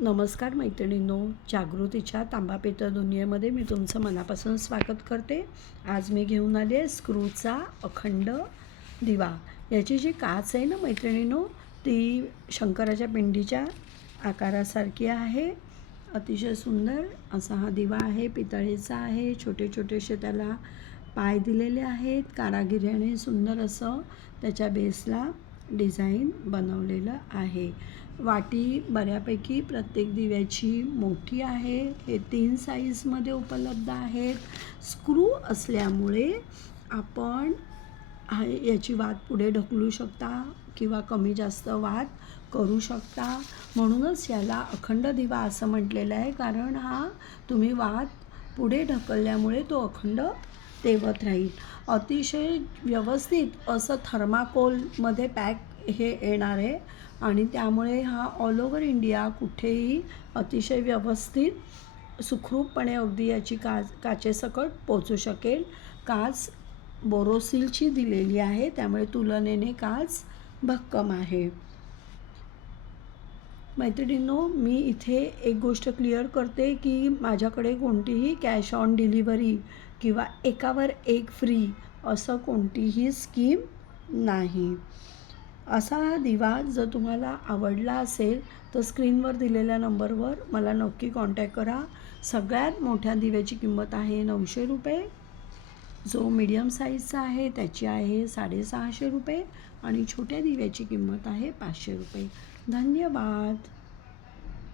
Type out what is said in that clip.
नमस्कार मैत्रिणींनो जागृतीच्या तांबापेतर दुनियेमध्ये मी तुमचं मनापासून स्वागत करते. आज मी घेऊन आले आहे स्क्रूचा अखंड दिवा. याची जी काच आहे ना मैत्रिणींनो ती शंकराच्या पिंडीच्या आकारासारखी आहे. अतिशय सुंदर असा हा दिवा आहे पितळेचा आहे छोटे छोटेसे त्याला पाय दिलेले आहेत. कारागिऱ्याने सुंदर असं त्याच्या बेसला डिझाईन बनवलेलं आहे. वाटी बऱ्यापैकी प्रत्येक दिव्याची मोठी आहे. हे तीन साईजमध्ये उपलब्ध आहेत. स्क्रू असल्यामुळे आपण याची वात पुढे ढकलू शकता किंवा कमी जास्त वात करू शकता. म्हणूनच याला अखंड दिवा असं म्हटलेलं आहे. कारण हा तुम्ही वात पुढे ढकलल्यामुळे तो अखंड तेवत राहील. अतिशय व्यवस्थित असं थर्माकोलमध्ये पॅक हे येणार आहे आणि त्यामुळे हा ऑल ओव्हर इंडिया कुठेही अतिशय व्यवस्थित सुखरूपपणे अगदी याची काच काचेसकट पोचू शकेल. काच बोरोसिलची दिलेली आहे त्यामुळे तुलनेने काच भक्कम आहे. मैत्रिणींनो मी इथे एक गोष्ट क्लिअर करते की माझ्याकडे कोणतीही कॅश ऑन डिलिव्हरी किंवा एकावर एक फ्री असं कोणतीही स्कीम नाही. असा हा दिवा जर तुम्हाला आवडला असेल तर स्क्रीनवर दिलेल्या नंबरवर मला नक्की कॉन्टॅक्ट करा. सगळ्यात मोठ्या दिव्याची किंमत आहे नऊशे रुपये. जो मीडियम साईजचा आहे त्याची आहे साडेसहाशे रुपये आणि छोट्या दिव्याची किंमत आहे पाचशे रुपये. धन्यवाद.